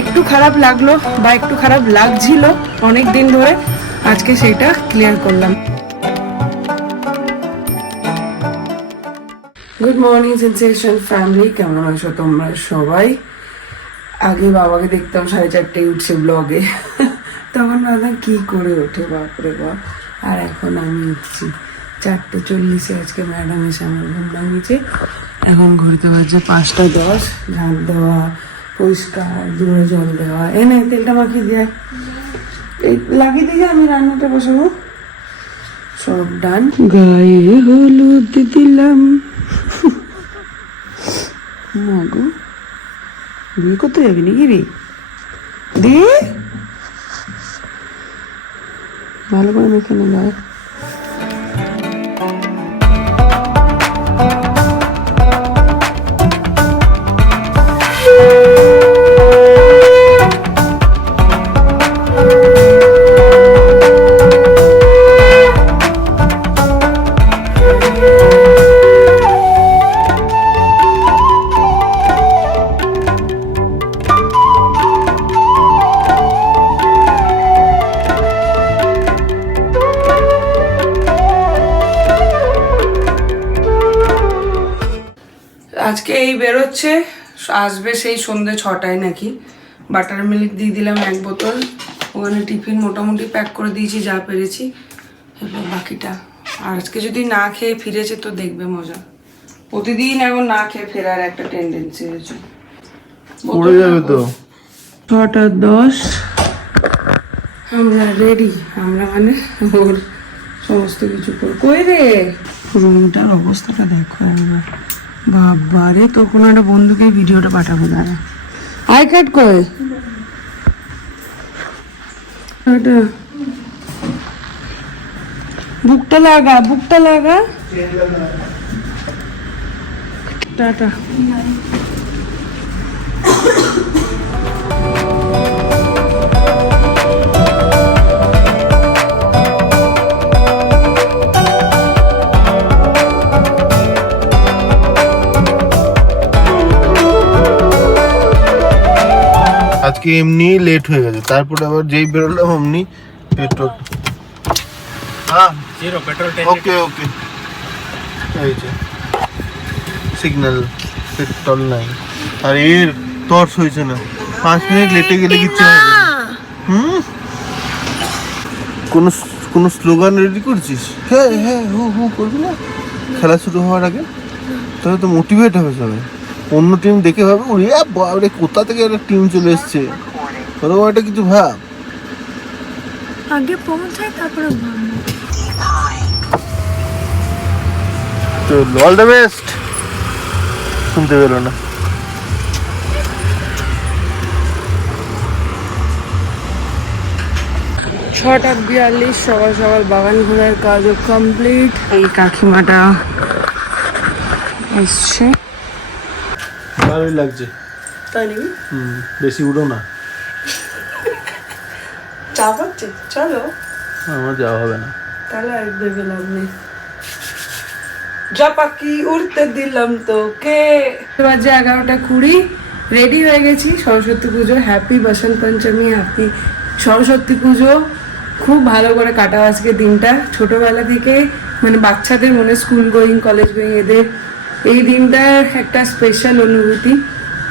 একটু খারাপ লাগলো বা একটু খারাপ লাগছিল অনেক দিন ধরে, আজকে সেটা ক্লিয়ার করলাম। গুড মর্নিং সেন্সেশন ফ্যামিলি, কেমন আছো তোমরা সবাই? আগে বাবাকে দেখতাম 4:30 উঠছে ব্লগে, তখন ভাবতাম কি করে ওঠে বাপরে বাপ। আর এখন আমি উঠছি 4:40, আজকে ম্যাডাম এসে আমার ঘুম ভাঙিয়েছে। এখন ঘুরতে পারছে 5:10, ঝাঁট দেওয়া, পরিষ্কার, দূরে জল দেওয়া, এনে তেলটা মাখিয়ে দিয়ে লাগিয়ে দিয়ে আমি রান্নাটা বসাবো। সব ডান। গায়ে হলুদ দিলাম। মাগো বিয়ে করতে যাবি নাকি রে? দি ভালো করে মেখে নে গায়ে। আজকে এই বেরোচ্ছে, আসবে সেই সন্ধ্যে 6টায় নাকি। বাটার মিল্ক দিয়ে দিলাম 1 বোতল, ওখানে টিফিন মোটামুটি প্যাক করে দিয়েছি যা পেরেছি, এবার বাকিটা। আর আজকে যদি না খেয়ে ফিরেছে তো দেখবে মজা। প্রতিদিন এখন না খেয়ে ফেরার একটা টেন্ডেন্সি হয়েছে। পড়ে যাবে তো। 6:10 আমরা রেডি, আমরা মানে ওর সমস্ত কিছু করে। কই রে রুমটার অবস্থাটা দেখো একবার, বাবা রে। তোর কোনো একটা বন্ধুকে ভিডিওটা পাঠাবো, দাঁড়া। আই কাট কই, বুকটা লাগা, বুকটা লাগা। টাটা। আজকে এমনি লেট হয়ে গেছে, তারপরে আবার যেই বেরোলাম অমনি পেট্রোল। হ্যাঁ জিরো পেট্রোল। ওকে ওকে, এই যে সিগন্যাল, পেট্রোল নাই। আর এর টর্চ হয়েছে না, 5 মিনিট লেটে গেলে কিচ্ছু হবে না। কোন স্লোগান রেডি করছিস? হ্যাঁ হ্যাঁ হু হু করবি না খেলা শুরু হওয়ার আগে? তাহলে তো মোটিভেট হবে সবাই, অন্য টিম দেখে ভাবে ওরে বাবারে কোথা থেকে একটা টিম চলে এসছে, ওরকম একটা কিছু ভাব। আগে পৌঁছায় তারপরে তো অল দ্য বেস্ট। শুনতে পেলো না। ছটা 42, সকাল সকাল বাগান ঘোরার কাজও কমপ্লিট। এই কাকিমাটা এসছে, ভালোই লাগছে। তাই নাকি? বেশি উড়ো না। চা পাচ্ছে, চলো। আমার যাওয়া হবে না, তাহলে আর ভেবে লাভ নেই। যা পাখি উড়তে দিলাম তোকে। বাজে 11:20, রেডি হয়ে গেছি সরস্বতী পুজো। হ্যাপি বসন্ত পঞ্চমী, হ্যাপি সরস্বতী পুজো। খুব ভালো করে কাটাও আজকে দিনটা। ছোটবেলা থেকে মানে বাচ্চাদের মনে, স্কুল গোয়িং, কলেজ গোয়িং, এদের এই দিনটার একটা স্পেশাল অনুভূতি।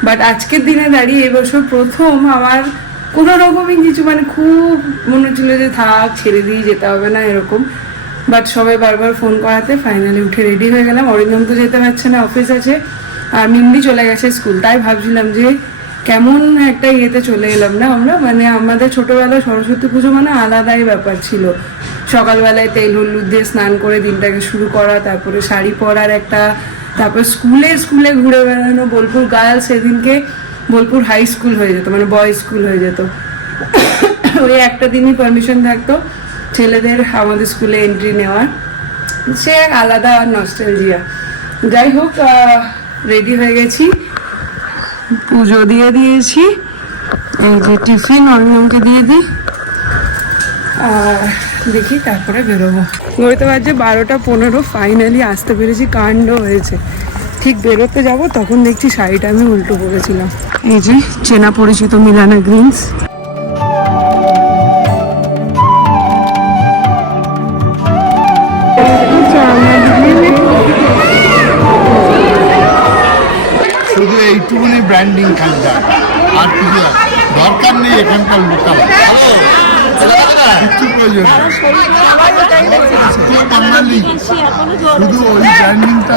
বাট আজকের দিনে দাঁড়িয়ে এবছর প্রথম আমার কোনো রকমই কিছু মানে খুব মনে হচ্ছিল যে থাক ছেড়ে দিয়ে যেতে হবে না এরকম। বাট সবাই বারবার ফোন করাতে ফাইনালি উঠে রেডি হয়ে গেলাম। অরিন্দম তো যেতে পারছে না, অফিস আছে, আর মিমডি চলে গেছে স্কুল। তাই ভাবছিলাম যে কেমন একটা ইয়েতে চলে এলাম না আমরা। মানে আমাদের ছোটবেলায় সরস্বতী পুজো মানে আলাদাই ব্যাপার ছিল। সকালবেলায় তেল হলুদ দিয়ে স্নান করে দিনটাকে শুরু করা, তারপরে শাড়ি পরার একটা, তারপর স্কুলে ঘুরে বেড়ানো। বোলপুর গার্লস সেদিনকে বোলপুর হাই স্কুল হয়ে যেত, মানে বয়েজ স্কুল হয়ে যেত। ওই একটা দিনই পারমিশন থাকতো ছেলেদের আমাদের স্কুলে এন্ট্রি নেওয়ার, সে এক আলাদা নস্টালজিয়া। যাই হোক, রেডি হয়ে গেছি, পুজো দিয়ে দিয়েছি। এই যে টিফিন অরিন্দমকে দিয়ে দিই, আর দেখি তারপরে বেরোবো। ঘুরতে পারছে 12:15, ফাইনালি আসতে পেরেছি। কাণ্ড হয়েছে, ঠিক বেরোতে যাব তখন দেখছি শাড়িটা আমি উল্টো পরেছিলাম। এই যে চেনা পরিচিত মিলানা গ্রিনস। শুধু এইটুকুনি ব্র্যান্ডিং খানটা, আর কিছু দরকার নেই এখানকার লোকাল কিছু প্রয়োজন বাঙালি, শুধু ওই ব্র্যান্ডিংটা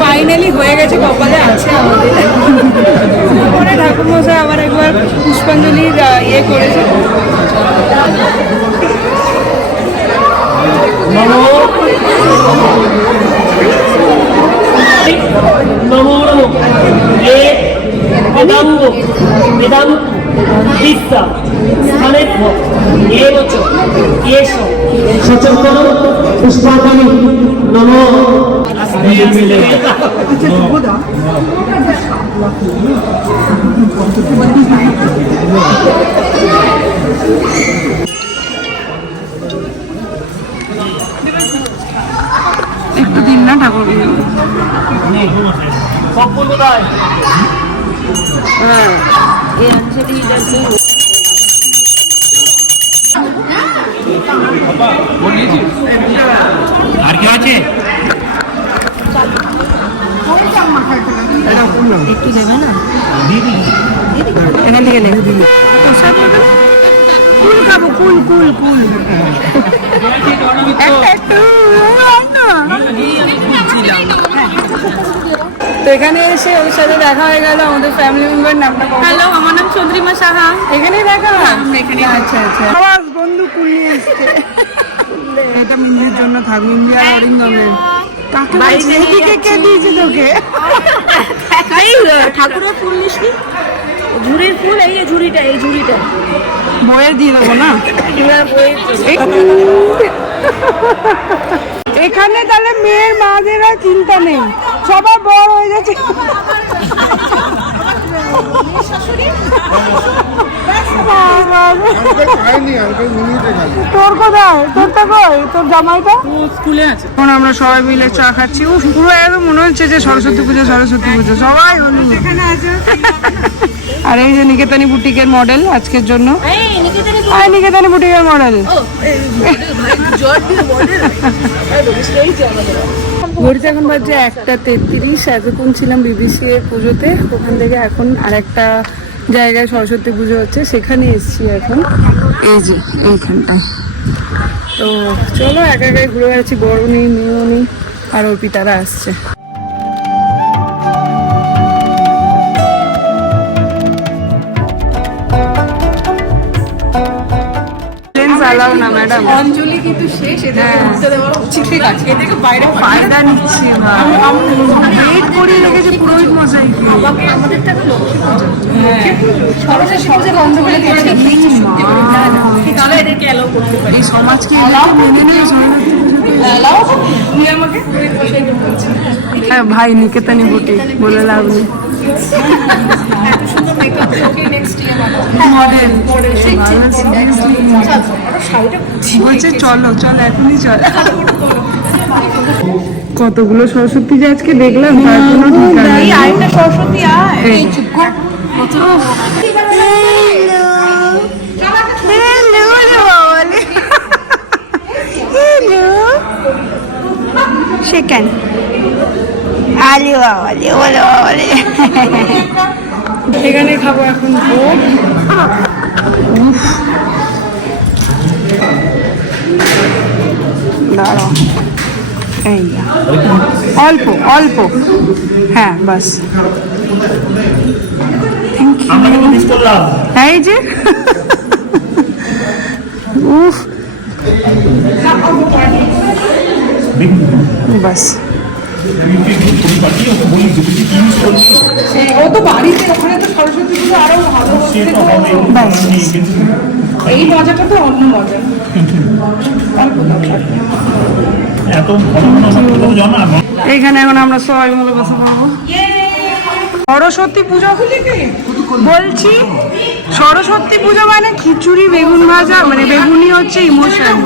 ফাইনালি হয়ে গেছে, কপালে আছে আমাদের। পরে ঠাকুরমশাই আবার একবার পুষ্পাঞ্জলির ইয়ে করেছে। वेदांग वेदांत विद्या स्थानेत एवच येष सचेतन पुष्पांजलि नमो একটু দিন না ঠাকুর। আর কি আছে একটু দেবে না, এখান থেকে লেগে দিবি। কুল খাবো, কুল কুল কুল একটু। তো এখানে এসে ওর সাথে দেখা হয়ে গেল। আমাদের ফ্যামিলি মেম্বার নামটা হ্যালো, আমার নাম চন্দ্রিমা সাহা। এখানেই দেখা এখানে। আচ্ছা আচ্ছা। আমার বন্ধু কুল নিয়ে এসছে। এটা মিন্দির জন্য থাক, মিন্দি আর অরিন্দমের। এদিকে কে দিয়েছে তোকে? এই ঠাকুরের ফুল নিসনি, ঝুড়ির ফুল। এই যে ঝুড়িটা, এই ঝুড়িটা বইয়ে দিয়ে দেবো না এখানে। তাহলে মেয়ের মাদের আর চিন্তা নেই, সবার বড় হয়ে যাচ্ছে। তোর কোথায়? তোরটা কই? তোর জামাইটা স্কুলে আছে। এখন আমরা সবাই মিলে চা খাচ্ছি। উফ, পুরো একদম মনে হচ্ছে যে সরস্বতী পুজো, সরস্বতী পুজো সবাই হলো। আর এই যে নিকেতানি বুটিকের মডেল আজকের জন্য। নিকেতানি বুটিকের মডেল। ঘড়িতে এখন বাজে 1:33। এতক্ষণ ছিলাম বিবিসি এর পুজোতে, ওখান থেকে এখন আরেকটা জায়গায় সরস্বতী পুজো হচ্ছে, সেখানে এসছি এখন। এই যে এইখানটায়। তো চলো একা একাই ঘুরে বেড়াচ্ছি, বড় নেই, মেয়েও নেই, আর অর্পিতারা আসছে। অঞ্জলি কিন্তু শেষ, ঠিক আছে, এদেরকে বাইরে ফায়দা নিচ্ছে। লেট করে রেখেছে পুরোহিত মশাই। আমাদেরটা লক্ষ্মী পুজো, সরস্বতী পুজো বন্ধ করে দিয়েছে। এদেরকে অ্যালাউ করতে পারি, এই সমাজকে মেনে নিয়ে আমাকে। হ্যাঁ ভাই, নিকেতানি বুটি বলে লাভ নেই। বলছে চলো চলো এখনই চল। কতগুলো সরস্বতী যে আজকে দেখলাম, তার কোনো ঠিকানা নেই। আরেকটা সরস্বতী সেকেন্ড আলি বাবালি, ওলে বাবালি। এখানে খাবো এখন ভোগ। দাঁড়াও, এই অল্প অল্প, হ্যাঁ বাস। এই যে উফ, বাস। ও তো বাড়িতে, ওখানে তো সরস্বতী পুজো আরো ভালো। এই মজাটা তো অন্য মজা। আর কোথাও থাকবে না। এইখানে এখন আমরা সবাই মিলে বসে পড়বো। সরস্বতী পুজো বলছি, সরস্বতী পুজো মানে খিচুড়ি, বেগুন ভাজা, মানে বেগুনি হচ্ছে ইমোশন,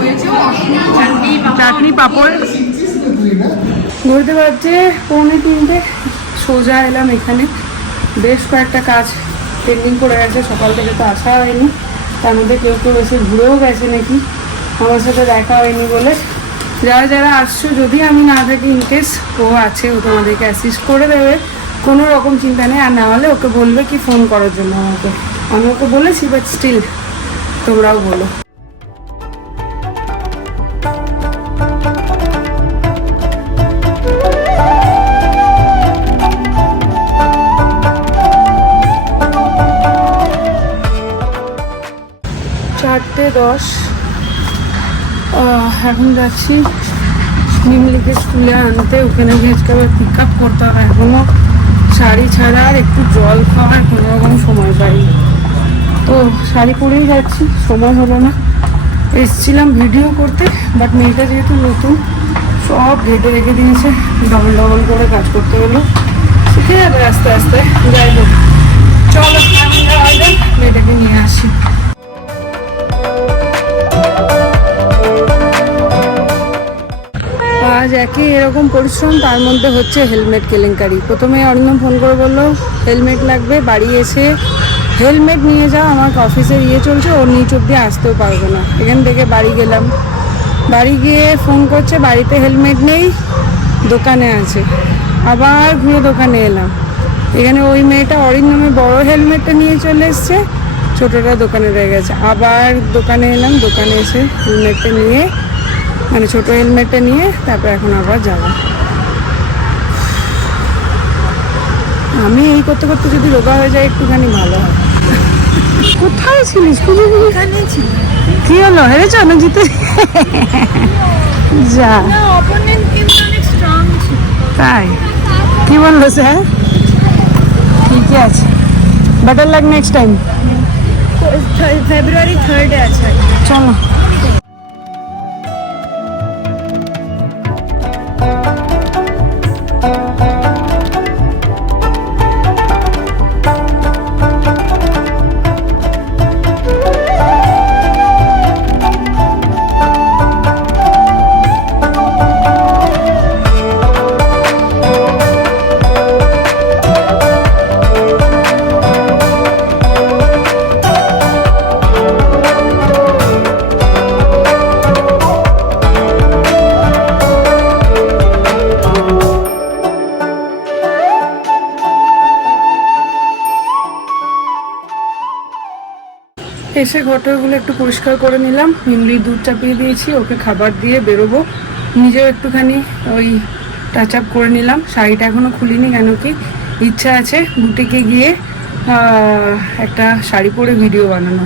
চাটনি পাঁপড়। ঘুরতে পারছে 2:45, সোজা এলাম এখানে। বেশ কয়েকটা কাজ পেন্ডিং করে গেছে, সকাল থেকে তো আসা হয়নি। তার মধ্যে কেউ কেউ এসে ঘুরেও গেছে নাকি, আমার সাথে দেখা হয়নি বলে। যারা যারা আসছো, যদি আমি না থাকি, ইনকেস ও আছে, ও তোমাদেরকে অ্যাসিস্ট করে দেবে, কোনো রকম চিন্তা নেই। আর না হলে ওকে বলবে কি ফোন করার জন্য আমাকে, আমি ওকে বলেছি, বাট স্টিল তোমরাও বলো। চারটে 10, এখন যাচ্ছি নিমলিকে স্কুলে আনতে। ওখানে গিয়ে আজকে আবার পিক আপ করতে হবে। এখনও শাড়ি ছাড়া আর একটু জল খাওয়ার কোনো রকম সময় পাইনি, তো শাড়ি পরেই যাচ্ছি। সময় হলো না। এসছিলাম ভিডিও করতে, বাট মেয়েটা যেহেতু নতুন, সব ঘেটে রেখে দিয়েছে, ডবল ডবল করে কাজ করতে হলো। শিখে যাবে আস্তে আস্তে। যাই হোক, চলো মেয়েটাকে নিয়ে আসি। আজ একই এরকম পরিশ্রম, তার মধ্যে হচ্ছে হেলমেট কেলেঙ্কারি। প্রথমে অরিন্দম ফোন করে বললো হেলমেট লাগবে, বাড়ি এসে হেলমেট নিয়ে যাও, আমার অফিসের চলছে, ওর নিচ অব্দি আসতেও পারবো না। এখান থেকে বাড়ি গেলাম, বাড়ি গিয়ে ফোন করছে বাড়িতে হেলমেট নেই, দোকানে আছে। আবার ঘুরে দোকানে এলাম, এখানে ওই মেয়েটা অরিন্দমের বড় হেলমেটটা নিয়ে চলে এসছে, ছোটোটা দোকানে রয়ে গেছে। আবার দোকানে এলাম, দোকানে এসে হেলমেটটা নিয়ে, মানে ছোটো হেলমেটটা নিয়ে তারপর এখন আবার যাবো। আমি এই করতে করতে যদি রোগা হয়ে যায় একটুখানি ভালো হয়। কোথায় ছিলিস? কি হলো, হেরেছ না জিতে? যা, তাই কি বললো স্যার? ঠিকই আছে, বেটার লাক নেক্সট টাইম। ফেব্রুয়ারি 3 আছে, চলো। এসে ঘরটাগুলো একটু পরিষ্কার করে নিলাম, মিমলির দুধ চাপিয়ে দিয়েছি, ওকে খাবার দিয়ে বেরোবো। নিজেও একটুখানি ওই টাচ আপ করে নিলাম। শাড়িটা এখনও খুলিনি, কেন কি ইচ্ছা আছে বুটিকে গিয়ে একটা শাড়ি পরে ভিডিও বানানো।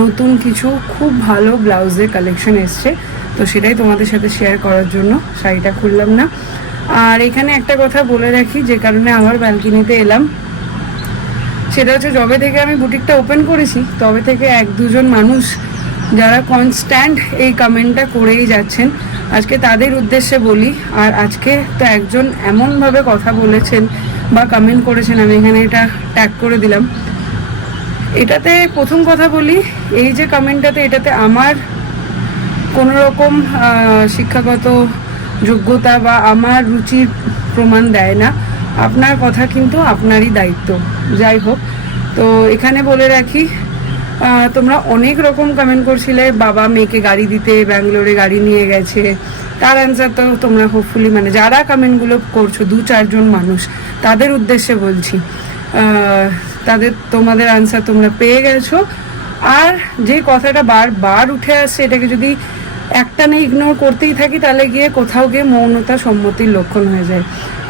নতুন কিছু খুব ভালো ব্লাউজের কালেকশন এসছে, তো সেটাই তোমাদের সাথে শেয়ার করার জন্য শাড়িটা খুললাম না। আর এখানে একটা কথা বলে রাখি, যে কারণে আবার ব্যালকনিতে এলাম, সেটা হচ্ছে যবে থেকে আমি বুটিকটা ওপেন করেছি তবে থেকে 1-2 মানুষ যারা কনস্ট্যান্ট এই কমেন্টটা করেই যাচ্ছেন, আজকে তাদের উদ্দেশ্যে বলি। আর আজকে তো একজন এমনভাবে কথা বলেছেন বা কমেন্ট করেছেন, আমি এখানে এটা ট্যাগ করে দিলাম। এটাতে প্রথম কথা বলি, এই যে কমেন্টটাতে, এটাতে আমার কোনো রকম শিক্ষাগত যোগ্যতা বা আমার রুচির প্রমাণ দেয় না। আপনার কথা কিন্তু আপনারই দায়িত্ব। যাই হোক, তো এখানে বলে রাখি, তোমরা অনেক রকম কমেন্ট করছিলে, বাবা মেয়েকে গাড়ি দিতে ব্যাঙ্গালোরে গাড়ি নিয়ে গেছে, তার অ্যান্সার তো তোমরা হোপফুলি, মানে যারা কমেন্টগুলো করছো 2-4 মানুষ, তাদের উদ্দেশ্যে বলছি, তোমাদের অ্যান্সার তোমরা পেয়ে গেছো। আর যে কথাটা বারবার উঠে আসছে, এটাকে যদি একটা না ইগনোর করতেই থাকি, তাহলে গিয়ে কোথাও গিয়ে মৌনতা সম্মতির লক্ষণ হয়ে যায়।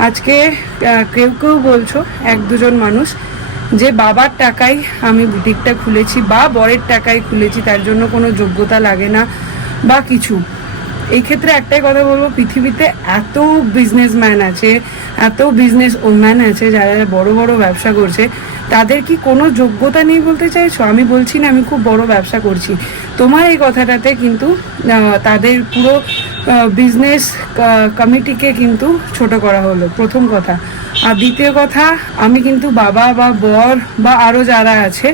আজকে কেউ কেউ বলছো, 1-2 মানুষ, যে বাবার টাকায় আমি বুটিকটা খুলেছি বা বরের টাকায় খুলেছি, তার জন্য কোনো যোগ্যতা লাগে না বা কিছু। এই ক্ষেত্রে একটাই কথা বলবো, পৃথিবীতে এত বিজনেসম্যান আছে, এত বিজনেস ওম্যান আছে, যারা বড় বড় ব্যবসা করছে, তাদের কি কোনো যোগ্যতা নেই বলতে চাইছো? আমি বলছি না আমি খুব বড় ব্যবসা করছি, তোমার এই কথাটাতে কিন্তু তাদের পুরো বিজনেস কমিটিকে কিন্তু ছোট করা হলো, প্রথম কথা। আর দ্বিতীয় কথা, আমি কিন্তু বাবা বা বর বা আরও যারা আছে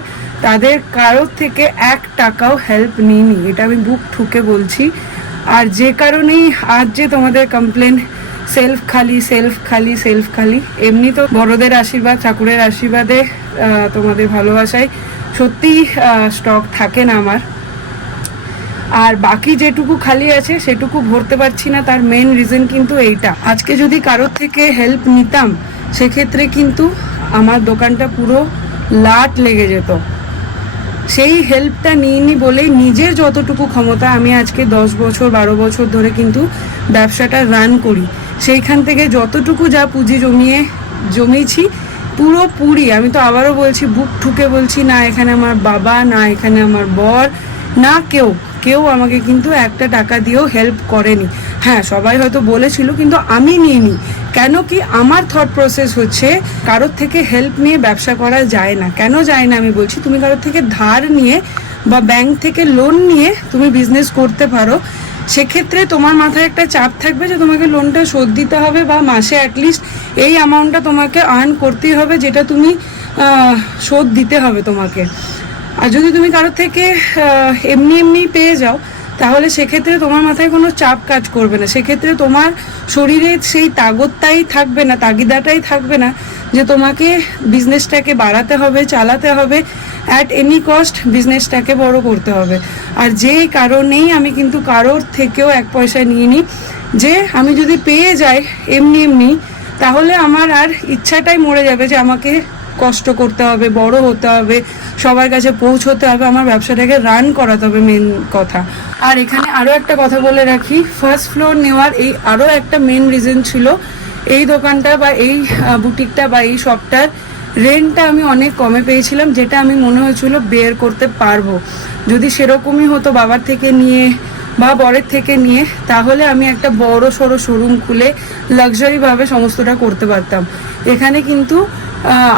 তাদের কারোর থেকে 1 টাকাও হেল্প নিইনি, এটা আমি বুক ঠুকে বলছি। আর যে কারণেই আজ যে তোমাদের কমপ্লেন সেলফ খালি সেলফ খালি সেলফ খালি, এমনি তো বড়দের আশীর্বাদ ঠাকুরের আশীর্বাদে তোমাদের ভালোবাসায় সত্যিই স্টক থাকে না আমার। আর বাকি যেটুকু খালি আছে সেটুকু ভরতে পারছি না, তার মেন রিজন কিন্তু এইটা। আজকে যদি কারোর থেকে হেল্প নিতাম সেক্ষেত্রে কিন্তু আমার দোকানটা পুরো লাট লেগে যেত। সেই হেল্পটা নিইনি বলেই নিজের যতটুকু ক্ষমতা, আমি আজকে 10 বছর 12 বছর ধরে কিন্তু ব্যবসাটা রান করি, সেইখান থেকে যতটুকু যা পুঁজি জমিয়েছি পুরোপুরি, আমি তো আবারও বলছি, বুক ঠুকে বলছি, না এখানে আমার বাবা, না এখানে আমার বর, না কেউ আমাকে কিন্তু 1 টাকা দিয়েও হেল্প করেনি। হ্যাঁ, সবাই হয়তো বলেছিল কিন্তু আমি নিইনি। কেন কি আমার থট প্রসেস হচ্ছে কারোর থেকে হেল্প নিয়ে ব্যবসা করা যায় না। কেন যায় না আমি বলছি, তুমি কারোর থেকে ধার নিয়ে বা ব্যাংক থেকে লোন নিয়ে তুমি বিজনেস করতে পারো, সেক্ষেত্রে তোমার মাথায় একটা চাপ থাকবে যে তোমাকে লোনটা শোধ দিতে হবে বা মাসে অ্যাটলিস্ট এই অ্যামাউন্টটা তোমাকে আর্ন করতেই হবে, যেটা তুমি শোধ দিতে হবে তোমাকে। আর যদি তুমি কারোর থেকে এমনি পেয়ে যাও তাহলে সেক্ষেত্রে তোমার মাথায় কোনো চাপ কাজ করবে না, সেক্ষেত্রে তোমার শরীরে সেই তাগিদাটাই থাকবে না যে তোমাকে বিজনেসটাকে বাড়াতে হবে, চালাতে হবে, অ্যাট এনি কস্ট বিজনেসটাকে বড় করতে হবে। আর যেই কারণেই আমি কিন্তু কারোর থেকেও 1 পয়সা নিইনি, যে আমি যদি পেয়ে যাই এমনি তাহলে আমার আর ইচ্ছাটাই মরে যাবে যে আমাকে কষ্ট করতে হবে, বড় হতে হবে, সবার কাছে পৌঁছতে হবে, আমার ব্যবসাটাকে রান করাতে হবে, মেন কথা। আর এখানে আরও একটা কথা বলে রাখি, ফার্স্ট ফ্লোর নেওয়ার এই আরও একটা মেন রিজন ছিল, এই দোকানটা বা এই বুটিকটা বা এই শপটার রেন্টটা আমি অনেক কমে পেয়েছিলাম, যেটা আমি মনে হয়েছিল বের করতে পারবো। যদি সেরকমই হতো বাবার থেকে নিয়ে বা বরের থেকে নিয়ে, তাহলে আমি একটা বড় সড়ো শোরুম খুলে লাক্সারিভাবে সমস্তটা করতে পারতাম। এখানে কিন্তু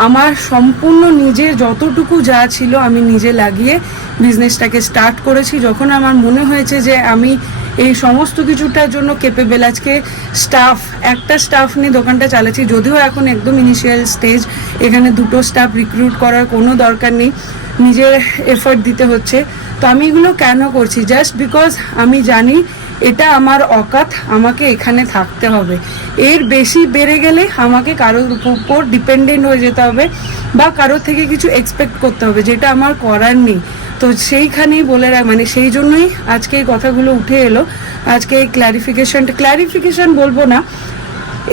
আমার সম্পূর্ণ নিজের যতটুকু যা ছিল আমি নিজে লাগিয়ে বিজনেসটাকে স্টার্ট করেছি। যখন আমার মনে হয়েছে যে আমি এই সমস্ত কিছুটার জন্য কেপেবল, আজকে একটা স্টাফ নিয়ে দোকানটা চালাচ্ছি, যদিও এখন একদম ইনিশিয়াল স্টেজ, এখানে 2টো স্টাফ রিক্রুট করার কোনো দরকার নেই, নিজের এফর্ট দিতে হচ্ছে। তো আমি এগুলো কেন করছি? জাস্ট বিকজ আমি জানি এটা আমার অকাত, আমাকে এখানে থাকতে হবে। এর বেশি বেড়ে গেলে আমাকে কারোর উপর ডিপেন্ডেন্ট হয়ে যেতে হবে বা কারোর থেকে কিছু এক্সপেক্ট করতে হবে, যেটা আমার করার নেই। তো সেইখানেই মানে সেই জন্যই আজকে এই কথাগুলো উঠে এলো, আজকে এই ক্ল্যারিফিকেশন বলবো না,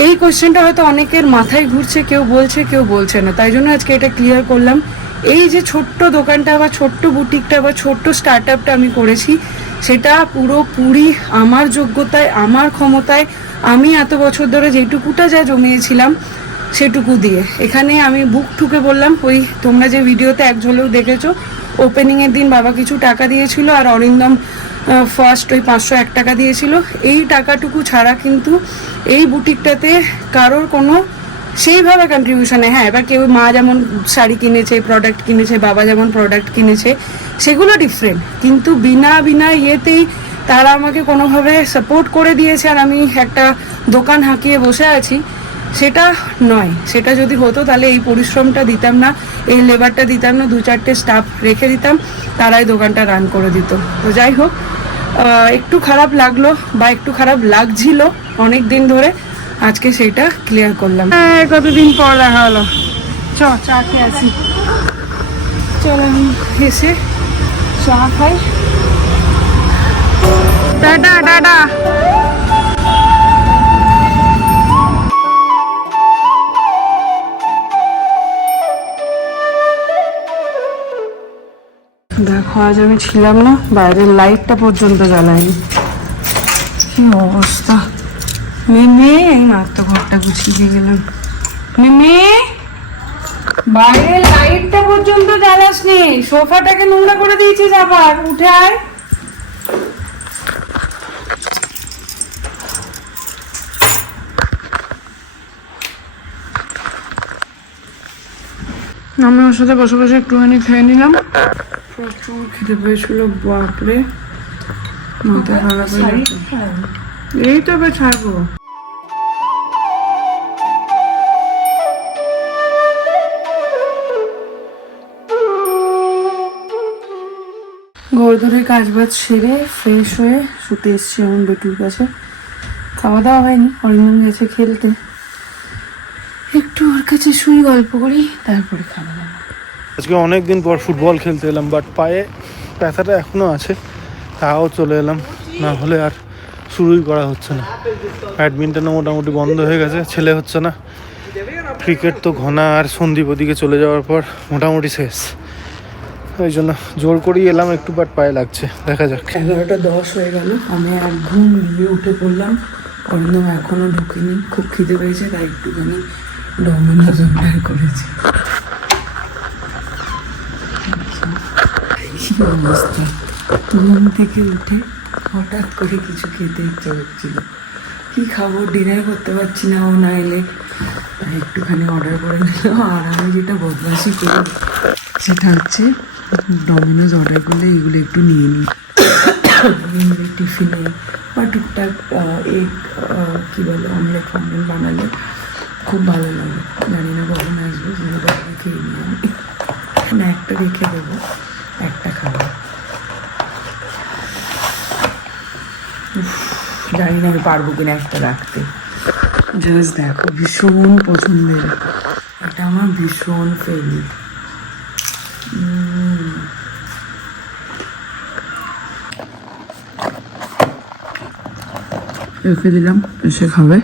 এই কোয়েশ্চেনটা হয়তো অনেকের মাথায় ঘুরছে, কেউ বলছে কেউ বলছে না, তাই জন্য আজকে এটা ক্লিয়ার করলাম। এই যে ছোট্ট দোকানটা বা ছোট্ট বুটিকটা বা ছোট্ট স্টার্ট আপটা আমি করেছি, সেটা পুরোপুরি আমার যোগ্যতায়, আমার ক্ষমতায়, আমি এত বছর ধরে যেটুকুটা যা জমিয়েছিলাম সেটুকু দিয়ে। এখানে আমি বুক ঠুকে বললাম, ওই তোমরা যে ভিডিওতে এক ঝলক দেখেছো, ওপেনিংয়ের দিন বাবা কিছু টাকা দিয়েছিল আর অরিন্দম ফার্স্ট ওই 501 টাকা দিয়েছিল। এই টাকাটুকু ছাড়া কিন্তু এই বুটিকটাতে কারোর কোনো সেইভাবে কন্ট্রিবিউশনে, হ্যাঁ এবার কেউ মা যেমন শাড়ি কিনেছে, প্রোডাক্ট কিনেছে, বাবা যেমন প্রোডাক্ট কিনেছে, সেগুলো ডিফারেন্ট, কিন্তু বিনা ইয়েতেই তারা আমাকে কোনোভাবে সাপোর্ট করে দিয়েছে আর আমি একটা দোকান হাঁকিয়ে বসে আছি, সেটা নয়। সেটা যদি হতো তাহলে এই পরিশ্রমটা দিতাম না, এই লেবারটা দিতাম না, 2-4টে স্টাফ রেখে দিতাম, তারাই দোকানটা রান করে দিত। তো যাই হোক, একটু খারাপ লাগলো বা একটু খারাপ লাগছিল অনেক দিন ধরে, আজকে সেটা ক্লিয়ার করলাম। কতদিন পর দেখা হলো, চা খেয়ে আসি, চলো আমি এসে চা খাই, টাটা। দেখো আজ আমি ছিলাম না, বাইরের লাইটটা পর্যন্ত জ্বালায়নি, কি অবস্থা। মিমি, এই মাত্র ঘরটা গুছিয়ে দিয়ে গেলাম। মিমি, বাইরের লাইটটা পর্যন্ত জ্বালাসনি, সোফাটাকে নোংরা করে দিয়েছিস, আবার উঠে আয়। আমি ওর সাথে বসে বসে একটুখানি খেয়ে নিলাম। প্রচুর খেতে পেয়েছিল, বাপরে মাথা খারাপ হয়ে গেছে। এই তো এবার ছাড়বো। ঘর ধরে কাজ বাজ সেরে ফ্রেশ হয়ে শুতে এসছি এখন বেটুর কাছে। খাওয়া দাওয়া হয়নি, অরিন্দম গেছে খেলতে, একটু ওর কাছে শুই গল্প করি তারপরে খাওয়া দাওয়া। আজকে অনেকদিন পর ফুটবল খেলতে এলাম, বাট পায়ে ব্যথাটা এখনো আছে, তাও চলে এলাম, না হলে আর শুরুই করা হচ্ছে না। ব্যাডমিন্টনও মোটামুটি বন্ধ হয়ে গেছে, ছেলে হচ্ছে না। ক্রিকেট তো ঘনা আর সন্দীপ ওদিকে চলে যাওয়ার পর মোটামুটি শেষ, ওই জন্য জোর করেই এলাম একটু, বাট পায়ে লাগছে, দেখা যাক। 11:10 হয়ে গেল, আমি এক ঘুম দিয়ে উঠে পড়লাম। অরিন্দম এখনো ঢুকিনি, খুব খিদে পেয়েছে তাই একটুখানি ডমিনোজ অর্ডার করেছি। কি অবস্থা, ঘুম থেকে উঠে হঠাৎ করে কিছু খেতে ইচ্ছা হচ্ছিল, কি খাবো, ডিনার করতে পারছি না, ও না এলে তাই একটুখানি অর্ডার করে নিলাম। আর আমি যেটা বদমাশি করি সেটা হচ্ছে ডমিনোজ অর্ডার করলে এগুলো একটু নিয়ে নিই টিফিনে, বা টুকটাক এগ কী বলে অমলেট ফমলেট বানালে খুব ভালো লাগে। জানি না কখন আসবে, সেগুলো খেয়ে নিই আমি, না একটা রেখে দেবো, একটা খাবো। জানি না আমি পারবো কিনা একটা রাখতে। জাস্ট দেখো, ভীষণ পছন্দের, এটা আমার ভীষণ ফেভারিট। রেখে দিলাম, এসে খাবে।